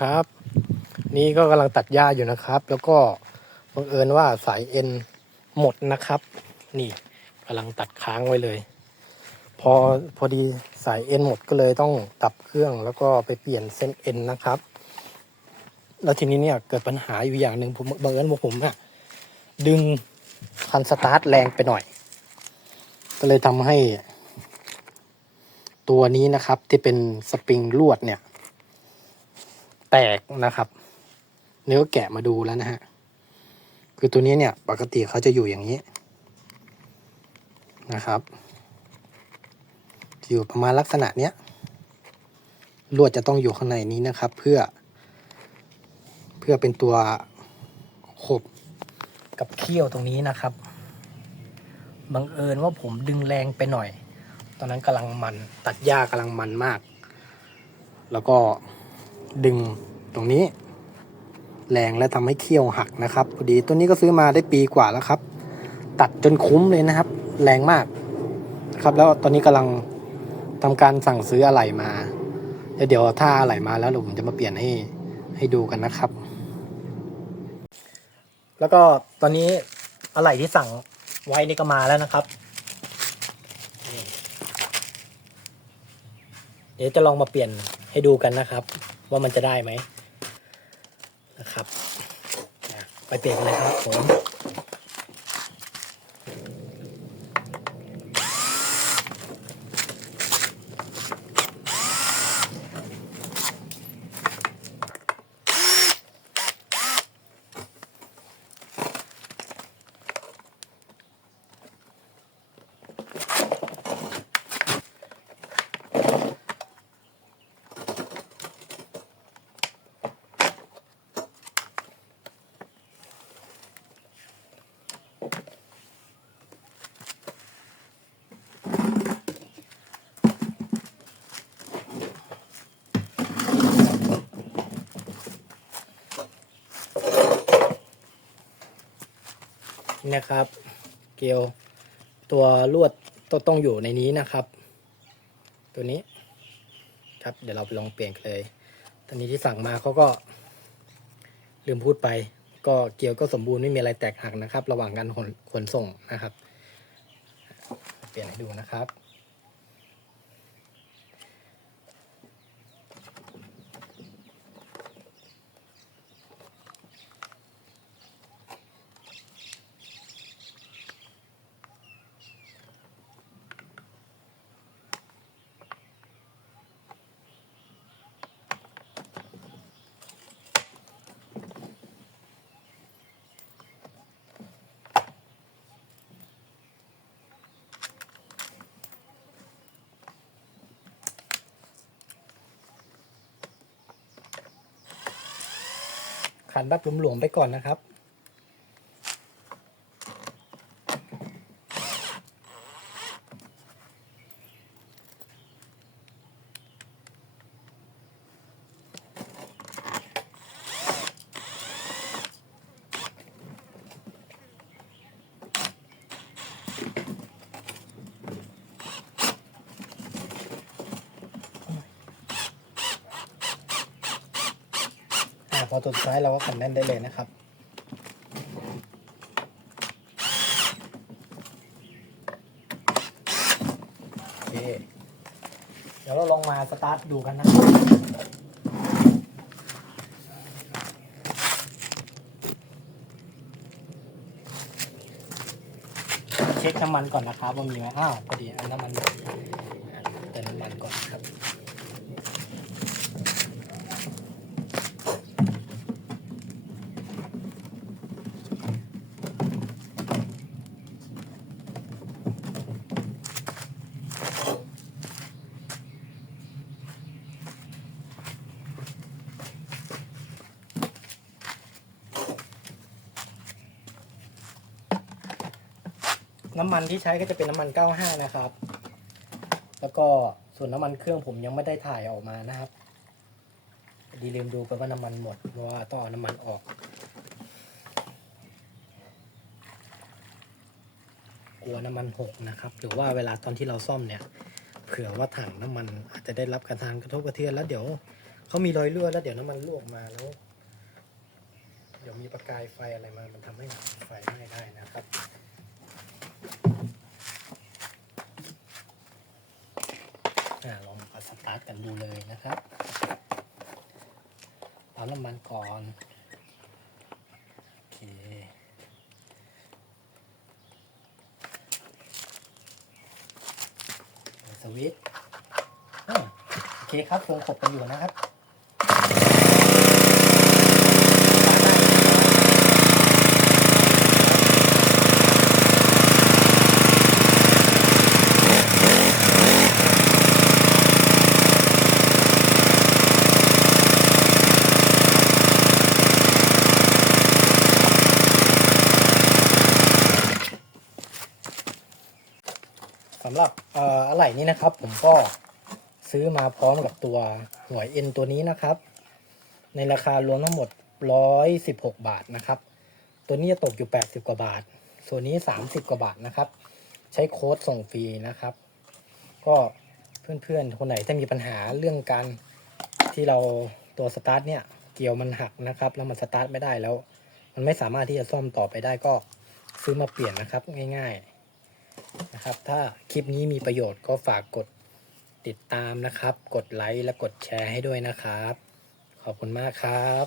ครับ นี่ก็กำลังตัดหญ้าอยู่นะครับ แล้วก็บังเอิญว่าสายเอ็นหมดนะครับ นี่กำลังตัดค้างไว้เลย พอพอดีสายเอ็นหมดก็เลยต้องดับเครื่องแล้วก็ไปเปลี่ยนเส้นเอ็นนะครับ แล้วทีนี้เนี่ยเกิดปัญหาอยู่อย่างหนึ่งผมบังเอิญว่าผมอะดึงคันสตาร์ทแรงไปหน่อย ก็เลยทำให้ตัวนี้นะครับที่เป็นสปริงลวดเนี่ย แตกนะครับเนื้อแกะมาดูแล้วนะฮะ คือตัวนี้เนี่ยปกติเขาจะอยู่อย่างนี้นะครับอยู่ประมาณลักษณะเนี้ยลวดจะต้องอยู่ข้างในนี้นะครับ เพื่อ เพื่อเป็นตัวขบกับเขี้ยวตรงนี้นะครับบังเอิญว่าผมดึงแรงไปหน่อย ตอนนั้นกำลังมันตัดหญ้ากำลังมันมาก แล้วก็ ดึงตรงนี้ แรงและทำให้เขี้ยวหักนะครับพอดีตัวนี้ก็ซื้อมาได้ปีกว่าแล้วครับ ตัดจนคุ้มเลยนะครับ แรงมากครับแล้วตอนนี้กำลังทำการสั่งซื้ออะไหล่มาเดี๋ยวถ้าอะไหล่มาแล้วผมจะมาเปลี่ยนให้ให้ดูกันนะครับ แล้วก็ตอนนี้อะไหล่ที่สั่งไว้นี่ก็มาแล้วนะครับเดี๋ยวจะลองมาเปลี่ยนให้ดูกันนะครับ ว่ามันจะได้ไหมนะครับไปเปลี่ยนกันเลยครับผม นะครับ เกลียวตัวลวดต้องต้องอยู่ในนี้นะครับ ตัวนี้ครับเดี๋ยวเราไปลองเปลี่ยนกันเลย ตอนนี้ที่สั่งมาเขาก็ ลืมพูดไป ก็เกลียวก็สมบูรณ์ไม่มีอะไรแตกหักนะครับ ระหว่างการขนขนส่งนะครับ เปลี่ยนให้ดูนะครับ ขันแบบหลวมๆไปก่อนนะครับ อ่าพอตัวสุดท้ายเราก็ขันแน่นได้เลยนะครับโอเคเดี๋ยวเราลองมาสตาร์ทดูกันนะครับเช็คน้ำมันก่อนนะครับว่ามีไหมอ้าวพอดีเอาน้ำมันเติมน้ำมันก่อนครับ น้ำมันที่ใช้ก็จะเป็นน้ำมัน 95 นะครับ แล้วก็ส่วนน้ำมันเครื่องผมยังไม่ได้ถ่ายออกมานะครับดีลืมดูไปว่าน้ำมันหมดเพราะว่าต้องเอาน้ำมันออกกลัวน้ำมันหกนะครับ หรือว่าเวลาตอนที่เราซ่อมเนี่ย เผื่อว่าถังน้ำมันอาจจะได้รับการทานกระทบกระเทือนแล้วเดี๋ยวเขามีรอยรั่วแล้วเดี๋ยวน้ำมันรั่วออกมาแล้ว เดี๋ยวมีประกายไฟอะไรมา มันทำให้ไฟไหม้ได้นะครับ อ่าลองเอาสตาร์ทกัน ดูเลยนะครับเอาน้ำมันก่อนโอเคสวิตช์โอเคครับวงขบกันอยู่นะครับ สำหรับเอ่ออะ ไหล่นี้นะครับ ผมก็ซื้อมาพร้อมกับตัวหัวเอ็นตัวนี้นะครับ ในราคารวมทั้งหมด 116 บาทนะครับ ตัวนี้จะตกอยู่ 80 กว่าบาท ส่วนนี้ 30 กว่าบาทนะครับ ใช้โค้ดส่งฟรีนะครับ ก็เพื่อนๆ คนไหนถ้ามีปัญหาเรื่องการที่เราตัวสตาร์ทเนี่ยเกี่ยวมันหักนะครับ แล้วมันสตาร์ทไม่ได้แล้ว มันไม่สามารถที่จะซ่อมต่อไปได้ก็ซื้อมาเปลี่ยนนะครับง่าย ๆ นะครับ ถ้าคลิปนี้มีประโยชน์ก็ฝากกดติดตามนะครับ กดไลค์และกดแชร์ให้ด้วยนะครับ ขอบคุณมากครับ